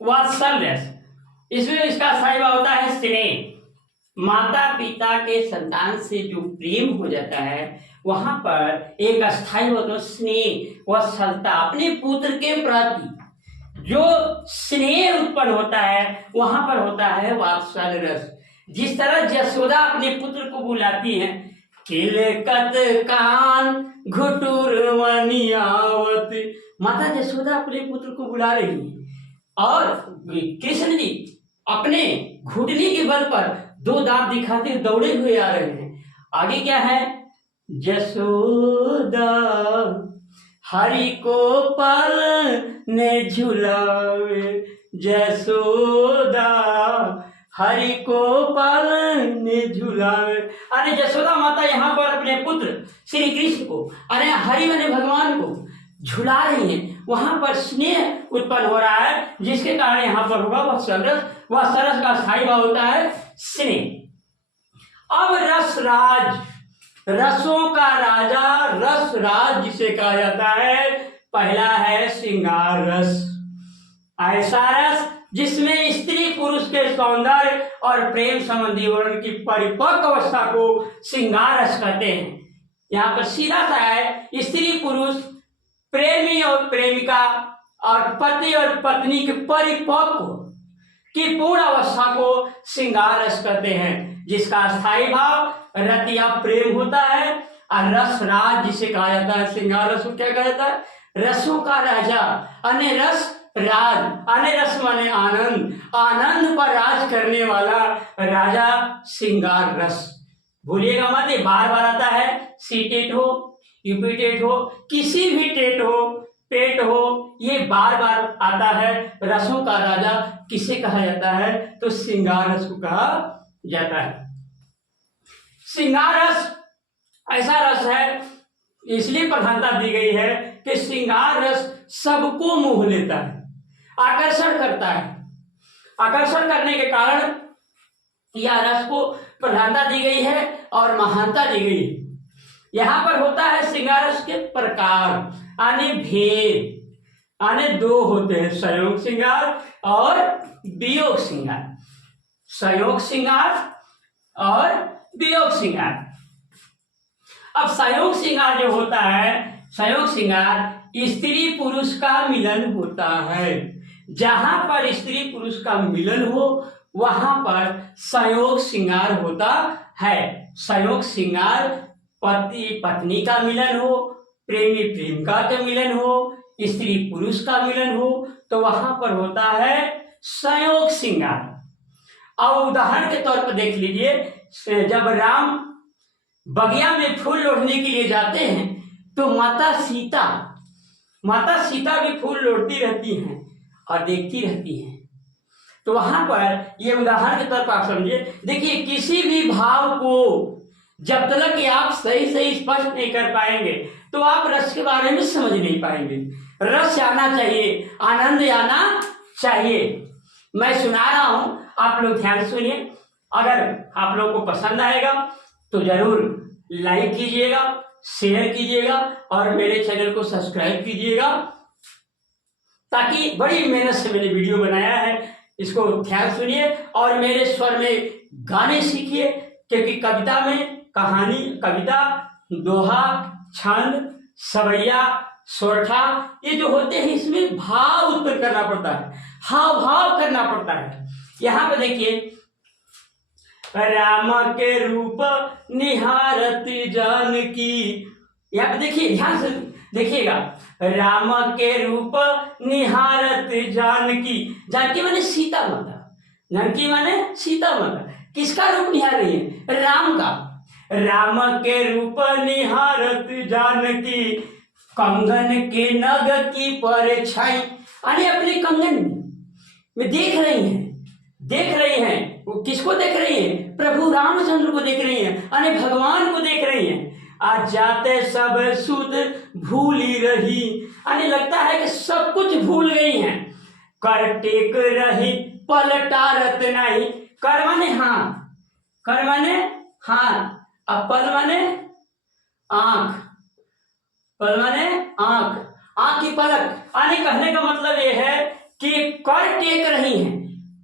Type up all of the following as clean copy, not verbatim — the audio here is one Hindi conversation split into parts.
वात्सल्य रस, इसमें इसका स्थायी भाव होता है स्नेह। माता पिता के संतान से जो प्रेम हो जाता है वहां पर एक अस्थायी होता है स्नेह, वात्सल्यता, अपने पुत्र के प्रति जो स्नेह उत्पन्न होता है वहां पर होता है वात्सल्य रस। जिस तरह जसोदा अपने पुत्र को बुलाती है, किलकत कान घुटुर मनियावत, माता जसोदा अपने पुत्र को बुला रही है और कृष्ण जी अपने घुटने के बल पर दो दांत दिखाते हुए दौड़े हुए आ रहे हैं। आगे क्या है, जसोदा हरि को पालने झुलावे, जसोदा हरि को पालने झुलावे। अरे जसोदा माता यहाँ पर अपने पुत्र श्री कृष्ण को, अरे हरि माने भगवान को झुला रही हैं, वहां पर स्नेह उत्पन्न हो रहा है, जिसके कारण यहाँ पर होगा वह सरस। वह सरस का स्थायी भाव होता है स्नेह। अब रसराज, रसों का राजा रसराज जिसे कहा जाता है, पहला है श्रृंगार रस, ऐसा रस जिसमें स्त्री पुरुष के सौंदर्य और प्रेम संबंधी वर्णन की परिपक्व अवस्था को श्रृंगार रस कहते हैं। यहाँ पर सीधा सा है, स्त्री पुरुष, प्रेमी और प्रेमिका और पति और पत्नी के परिपक्व की पूर्ण अवस्था को श्रृंगार रस कहते हैं, जिसका स्थायी भाव रति या प्रेम होता है। और रसराज जिसे कहा जाता है, श्रृंगार रस को क्या कहा जाता है, रसों का राजा, अन्य रस राज, अन्य रस माने आनंद, आनंद पर राज करने वाला राजा श्रृंगार रस। भूलिएगा मत, ये बार बार आता है, सी टेट हो, यूपी टेट हो, किसी भी टेट हो, पेट हो, ये बार बार आता है। रसों का राजा किसे कहा जाता है, तो श्रृंगार रस को कहा जाता है। श्रृंगार रस ऐसा रस है, इसलिए प्रधानता दी गई है कि श्रृंगार रस सबको मोह लेता है, आकर्षण करता है। आकर्षण करने के कारण यह रस को प्रधानता दी गई है और महानता दी गई है। यहां पर होता है श्रृंगार रस के प्रकार, आने भेद, आने दो होते हैं, संयोग श्रृंगार और वियोग श्रृंगार। संयोग श्रृंगार और वियोग श्रृंगार। अब संयोग श्रृंगार जो होता है, संयोग श्रृंगार स्त्री पुरुष का मिलन होता है। जहां पर स्त्री पुरुष का मिलन हो वहां पर संयोग श्रृंगार होता है। संयोग श्रृंगार पति पत्नी का मिलन हो, प्रेमी प्रेमिका का मिलन हो, स्त्री पुरुष का मिलन हो, तो वहां पर होता है संयोग श्रृंगार। अब उदाहरण के तौर पर देख लीजिए, जब राम बगिया में फूल लोढ़ने के लिए जाते हैं तो माता सीता भी फूल लोढ़ती रहती हैं और देखती रहती हैं। तो वहां पर ये उदाहरण के तौर पर आप समझिए, देखिए किसी भी भाव को जब तक कि आप सही सही स्पष्ट नहीं कर पाएंगे तो आप रस के बारे में समझ नहीं पाएंगे। रस आना चाहिए, आनंद आना चाहिए। मैं सुना रहा हूं, आप लोग ध्यान से सुनिए। अगर आप लोग को पसंद आएगा तो जरूर लाइक कीजिएगा, शेयर कीजिएगा और मेरे चैनल को सब्सक्राइब कीजिएगा, ताकि बड़ी मेहनत से मैंने वीडियो बनाया है, इसको ध्यान सुनिए और मेरे स्वर में गाने सीखिए। क्योंकि कविता में कहानी, कविता, दोहा, छंद, सवैया, सोरठा, ये जो होते हैं इसमें भाव उत्पन्न करना पड़ता है, हाव भाव करना पड़ता है। यहाँ पे देखिए, राम के रूप निहारत जानकी, यहाँ पे देखिए, ध्यान से देखिएगा, राम के रूप निहारत जानकी, जानकी माने सीता माता, जानकी माने सीता माता। किसका रूप निहार रही है, राम का। राम के रूप निहारत जानकी, कंगन के नग की परछाई, यानी अपने कंगन में देख रही हैं। वो किसको देख रही हैं, प्रभु रामचंद्र को देख रही हैं, यानी भगवान को देख रही हैं। आज जाते सब सुध भूली रही, यानी लगता है कि सब कुछ भूल गई हैं। कर टेक रही पलटारत नहीं, कर माने हाथ, कर माने हाथ, अब पल माने आंख, पल माने आंख, आंख की पलक। यानी कहने का मतलब ये है कि कर टेक रही हैं,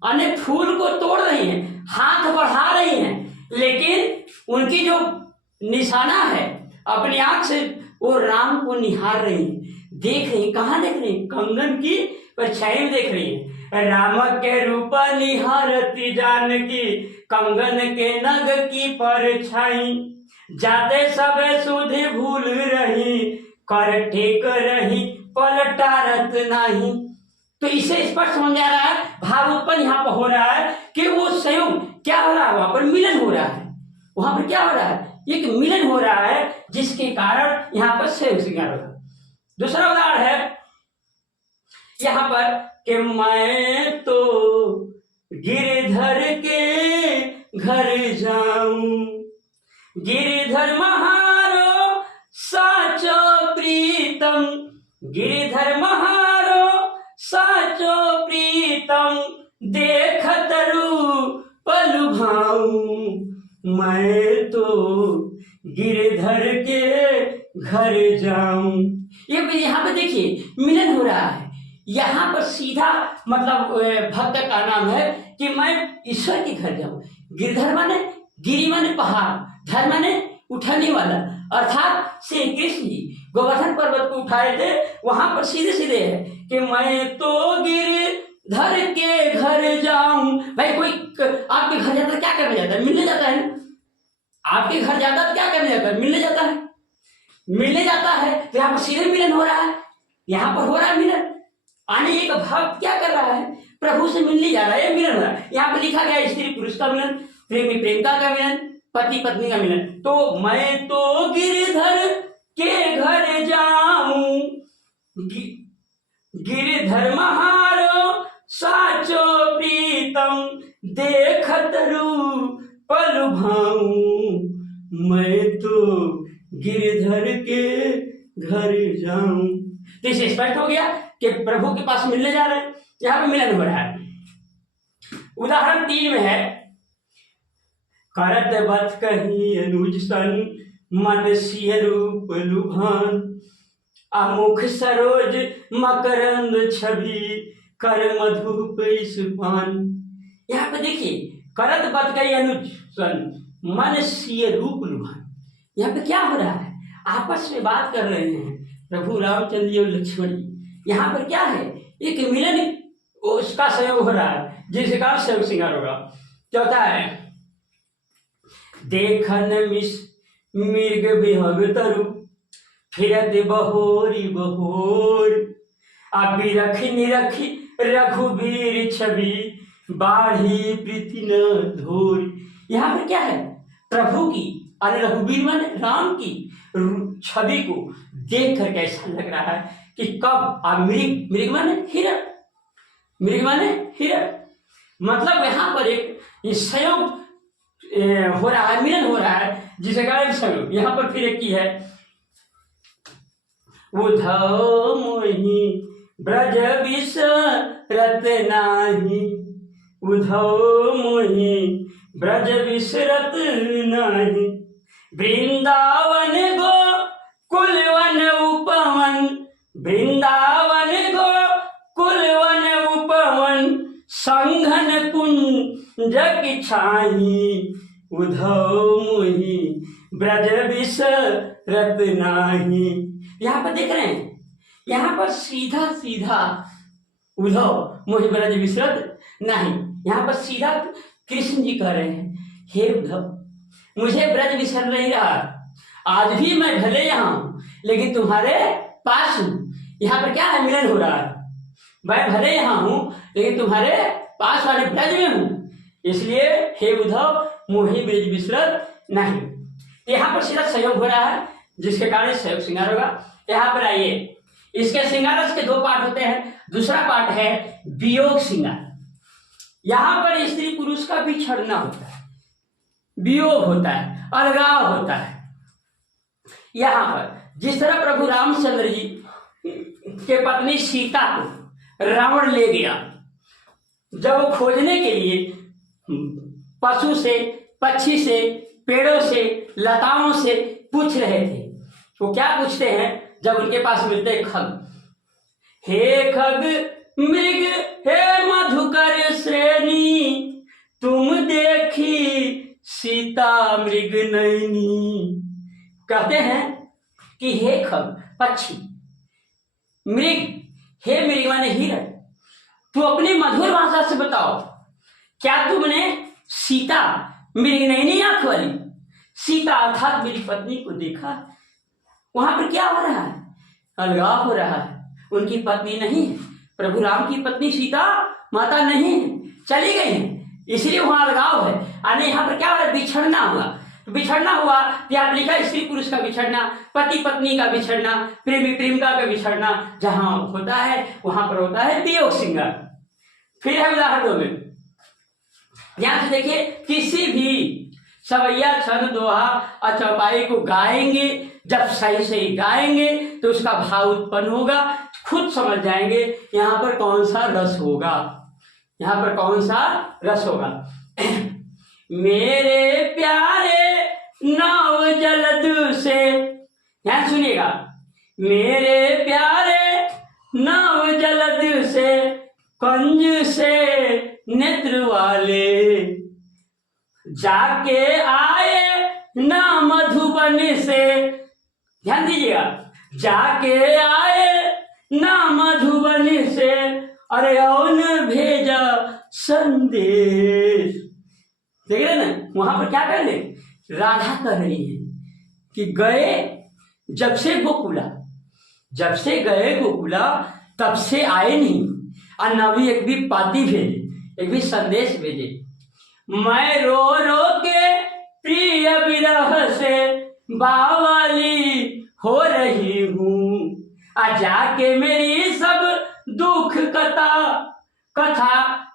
अन्य फूल को तोड़ रही हैं, हाथ बढ़ा रही हैं, लेकिन उनकी जो निशाना है अपनी आंख से वो राम को निहार रही हैं, देख रही। कहाँ देख रही? कंगन की परछाई में देख रही है। राम के रूप निहारती जानकी, कंगन के नग की परछाई, जाते सब सुधि भूल रही, कर ठीक रही पलटारत नहीं। तो इसे स्पष्ट समझ आ रहा है, भाव उत्पन्न यहाँ पर हो रहा है कि वो संयोग क्या हो रहा है, वहां पर मिलन हो रहा है। वहां पर क्या हो रहा है? एक मिलन हो रहा है, जिसके कारण यहाँ पर संयोग श्रृंगार हो रहा है। दूसरा उदाहरण है यहाँ पर कि मैं तो गिरधर के घर जाऊं, गिरधर महारो साचो प्रीतम, गिरधर महारो साचो प्रीतम, देखत रूप लुभाऊं, मैं तो गिरधर के घर जाऊं। ये यहाँ पे देखिए मिलन हो रहा है। यहाँ पर सीधा मतलब भक्त का नाम है कि मैं ईश्वर के घर जाऊं। गिरधर माने, गिरी माने पहाड़, धर माने उठाने वाला, अर्थात श्री कृष्ण जी गोवर्धन पर्वत को उठाए थे। वहां पर सीधे सीधे है कि मैं तो गिरधर के घर जाऊं। भाई कोई आपके घर जाता है क्या करने जाता है? मिलने जाता है। आपके घर जाता है क्या करने जाता है? मिलने जाता है, मिलने जाता है। तो यहाँ पर सीधे मिलन हो रहा है, यहाँ पर हो रहा है मिलन। आने एक भक्त क्या कर रहा है? प्रभु से मिलने जा रहा है, मिलन हो रहा है। यहाँ पर लिखा गया स्त्री पुरुष का मिलन, प्रेमी प्रेमिका का मिलन, पति पत्नी का मिलन। तो मैं तो गिरधर के घर जाऊं, गिरधर महारो साचो प्रीतम, देखत रूप लुभाऊं, मैं तो गिरधर के घर जाऊं। तो इसे स्पष्ट हो गया कि प्रभु के पास मिलने जा रहे हैं, यहाँ पे मिलन हो रहा है। उदाहरण 3 में है, करत बत कहीं अनुज सन, मन सिय रूप लुभान, अमुख सरोज मकरंद छवि, कर मधुप पान। यहाँ पे देखिए करत बत कहीं अनुज सन, मन सिय रूप लुभान। यहाँ पे क्या हो रहा है? आपस में बात कर रहे हैं प्रभु रामचंद्र जी और लक्ष्मण जी। यहाँ पर क्या है? एक मिलन उसका संयोग हो रहा है, जिसके कारण संयोग श्रृंगार होगा। चौथा है, देखन मिस मृग विहग तरु, फिरत बहोरी बहोर, अभी रखी निरखी रघुबीर छवि, बाढ़ी प्रीति न धोर। यहाँ पर क्या है? प्रभु की अरे रघुबीर माने राम की छवि को देख करके ऐसा लग रहा है कि कब मृग, मृग माने हिरण, मृग माने हिरण, मतलब यहाँ पर एक संयोग हो रहा है, मिलन हो रहा है, जिसके कारण संयोग। यहाँ पर फिर एक की है, उधव मोहि ब्रज विसरत नाही, उधव मोहि ब्रज विसरत नाही, वृंदावन गो कुलवन उपवन, वृंदावन गो कुलवन उपवन, संघन कुंज की छाई, उधव मोहि ब्रज विसरत नाही। यहाँ पर देख रहे हैं, यहाँ पर सीधा सीधा उद्धव मोहि ब्रज विसरत नहीं। यहाँ पर सीधा कृष्ण जी कह रहे हैं, हे उद्धव मुझे ब्रज विसर नहीं रहा, आज भी मैं भले यहाँ हूं लेकिन तुम्हारे पास हूं। यहाँ पर क्या है? मिलन हो रहा है। मैं भले यहाँ हूं लेकिन तुम्हारे पास वाले ब्रज में हूं, इसलिए हे उद्धव मोहि ब्रज विसरत नहीं। यहाँ पर सीधा संयोग हो रहा है, जिसके कारण संयोग श्रृंगार होगा। यहाँ पर आइए, इसके श्रृंगार के 2 पार्ट होते हैं। दूसरा पार्ट है वियोग श्रृंगार। यहाँ पर स्त्री पुरुष का बिछड़ना होता है, वियोग होता है, अलगाव होता है। यहाँ पर जिस तरह प्रभु रामचंद्र जी के पत्नी सीता को रावण ले गया, जब वो खोजने के लिए पशु से, पक्षी से, पेड़ों से, लताओं से पूछ रहे थे, वो क्या पूछते हैं जब उनके पास मिलते खग, हे खग मृग हे मधुकर श्रेणी, तुम देखी सीता मृग नैनी। कहते हैं कि हे खग पक्षी, मृग, हे मृग माने हिरण, तू अपनी मधुर भाषा से बताओ, क्या तुमने सीता मृगनयनी आंख वाली सीता अर्थात मेरी पत्नी को देखा? वहां पर क्या हो रहा है? अलगाव हो रहा है। उनकी पत्नी नहीं है, प्रभु राम की पत्नी सीता माता नहीं है, चली गई है, इसलिए वहां अलगाव है। और यहाँ पर क्या हो रहा है? बिछड़ना हुआ। तो बिछड़ना हुआ, यहाँ लिखा स्त्री पुरुष का बिछड़ना, पति पत्नी का बिछड़ना, प्रेमी प्रेमिका का बिछड़ना जहां होता है वहां पर होता है वियोग श्रृंगार। फिर है उदाहरणों में, ध्यान से देखिए, किसी भी सवैया छंद दोहा और चौपाई को गाएंगे, जब सही सही गाएंगे तो उसका भाव उत्पन्न होगा, खुद समझ जाएंगे यहाँ पर कौन सा रस होगा, यहाँ पर कौन सा रस होगा। मेरे प्यारे नाव जलद से, ध्यान सुनिएगा, मेरे प्यारे नाव जलद से, कंज से नेत्र वाले, जाके आए ना मधुबन से, ध्यान दीजिएगा, जाके आए ना मधुबन से, अरे औन भेजा संदेश। देख रहे ना, वहां पर क्या कर रहे, राधा कह रही है कि गए जब से गोकुला, जब से गए गोकुला तब से आए नहीं, और न भी एक भी पाती भेजे, एक भी संदेश भेजे। मैं रो रो के प्रिय विरह से बावली हो रही हूँ, आ जाके मेरी सब दुख कथा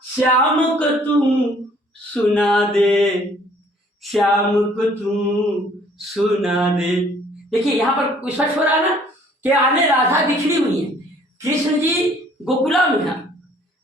श्याम को तुम सुना दे, श्याम को तुम सुना दे। देखिए यहाँ पर स्पष्ट हो रहा है ना कि आने राधा बिछड़ी हुई है, कृष्ण जी गोकुला में है,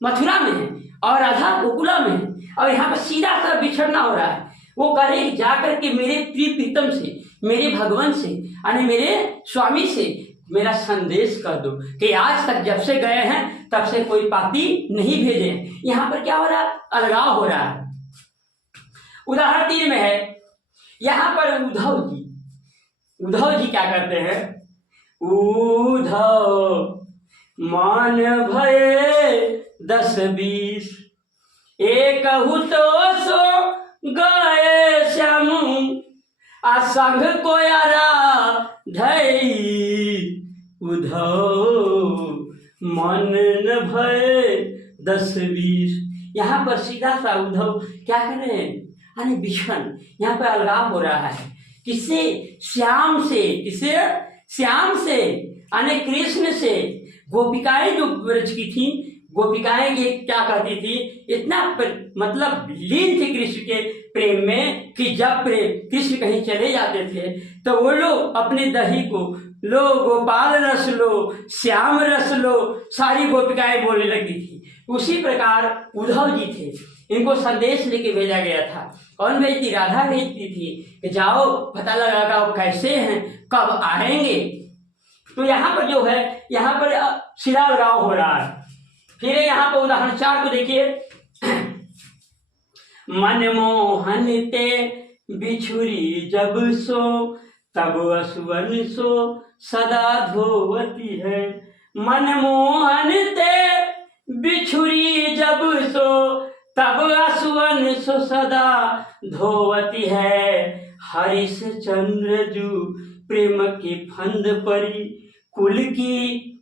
मथुरा में है, और राधा गोकुला में है, और यहाँ पर सीधा सा बिछड़ना हो रहा है। वो कह रहे जाकर के मेरे प्रिय प्रीतम से, मेरे भगवान से, यानी मेरे स्वामी से मेरा संदेश कर दो कि आज तक जब से गए हैं तब से कोई पाती नहीं भेजे। यहाँ पर क्या हो रहा है? अलगाव हो रहा है। उदाहरण 3 में है, यहाँ पर उद्धव जी क्या करते हैं? उद्धव मान भये 10-20, एक तो सो गए श्याम, असंग को यारा धई, उद्धव मन न भय 10-20। यहाँ पर सीधा सा उद्धव क्या कर रहे हैं? अरे बिछड़न, यहाँ पर अलगाव हो रहा है। किससे? श्याम से। किससे? श्याम से, अने कृष्ण से। गोपिकाएं जो ब्रज की थी, गोपिकाएं ये क्या कहती थी, इतना मतलब लीन थी कृष्ण के प्रेम में कि जब कृष्ण कहीं चले जाते थे तो वो लोग अपने दही को लो, गोपाल रस लो, श्याम रस लो, सारी गोपिकाएं बोलने लगी थी। उसी प्रकार उद्धव जी थे, इनको संदेश लेके भेजा गया था। कौन भेजती? राधा भेजती थी कि जाओ पता लगाओ कैसे हैं, कब आएंगे। तो यहाँ पर जो है, यहाँ पर सीधा अलगाव हो रहा है। फिर यहाँ पर उदाहरण 4 को देखिए, मनमोहन ते बिछुरी जब सो, तब असुवन सो सदा धोवती है। मनमोहन ते बिछुरी जब सो, तब असुवन सो सदा धोवती है। हरिश्चंद्र जू प्रेम की फंद परी, कुल की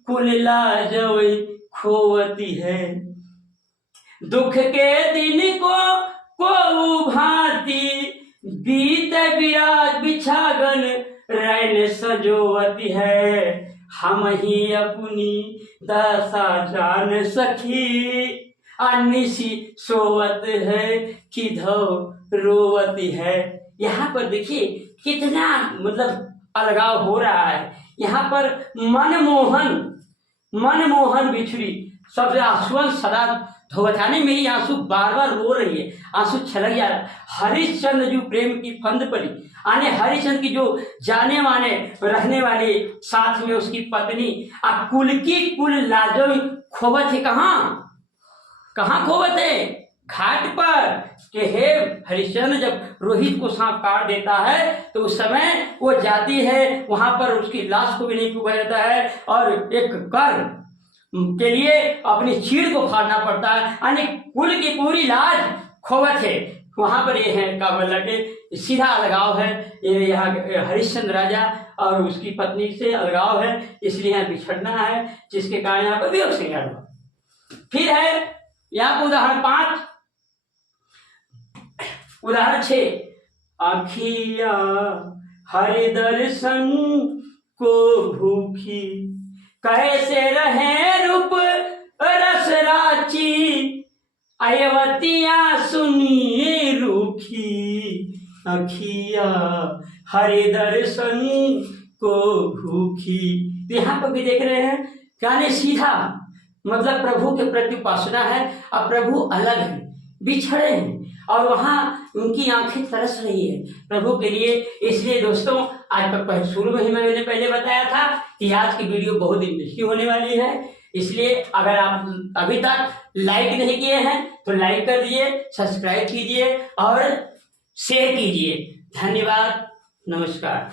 कुल लाजवई खोवती है। दुख के दिन को भांति, बीत विराज बिछागन रैन सजोवती है। हम ही अपनी दशा जान सखी, अनिसी सोवत है किधो रोवती है। यहाँ पर देखिए कितना मतलब अलगाव हो रहा है। यहाँ पर मनमोहन बिछड़ी सबसे आंसुअन सदा धोवताने, मेरी आंसू बार बार रो रही है, आंसू छलक जा रहा है। हरिश्चंद्र जो प्रेम की फंद पड़ी, आने हरिश्चंद्र की जो जाने माने रहने वाले, साथ में उसकी पत्नी, कुल की कुल लाजो खोवत है कहाँ खोवत है? घाट पर। कि हे हरिश्चंद्र, जब रोहित को सांप काट देता है तो उस समय वो जाती है वहां पर, उसकी लाश को भी नहीं छुआ जाता है और एक कर के लिए अपनी चीड़ को फाड़ना पड़ता है, यानी कुल की पूरी लाज खोवत है। वहां पर ये है का मतलब कि सीधा अलगाव है, ये यहाँ हरिश्चंद्र राजा और उसकी पत्नी से अलगाव है, इसलिए यहाँ बिछड़ना है, जिसके कारण यहाँ पर वियोग श्रृंगार हुआ। फिर है यहाँ पर उदाहरण 5, उदाहरण 6, आखिया हरि दर्शन को भूखी, कैसे रहे रूप रस राची, अयवतिया सुनी रूखी, अखिया हरि दर्शन को भूखी। तो यहाँ पर भी देख रहे हैं गाने सीधा मतलब प्रभु के प्रति उपासना है, और प्रभु अलग है, बिछड़े हैं, और वहाँ उनकी आंखें तरस रही है प्रभु के लिए। इसलिए दोस्तों, आज तक शुरू में ही मैंने पहले बताया था कि आज की वीडियो बहुत इंटरेस्टिंग होने वाली है, इसलिए अगर आप अभी तक लाइक नहीं किए हैं तो लाइक कर दिए, सब्सक्राइब कीजिए और शेयर कीजिए। धन्यवाद, नमस्कार।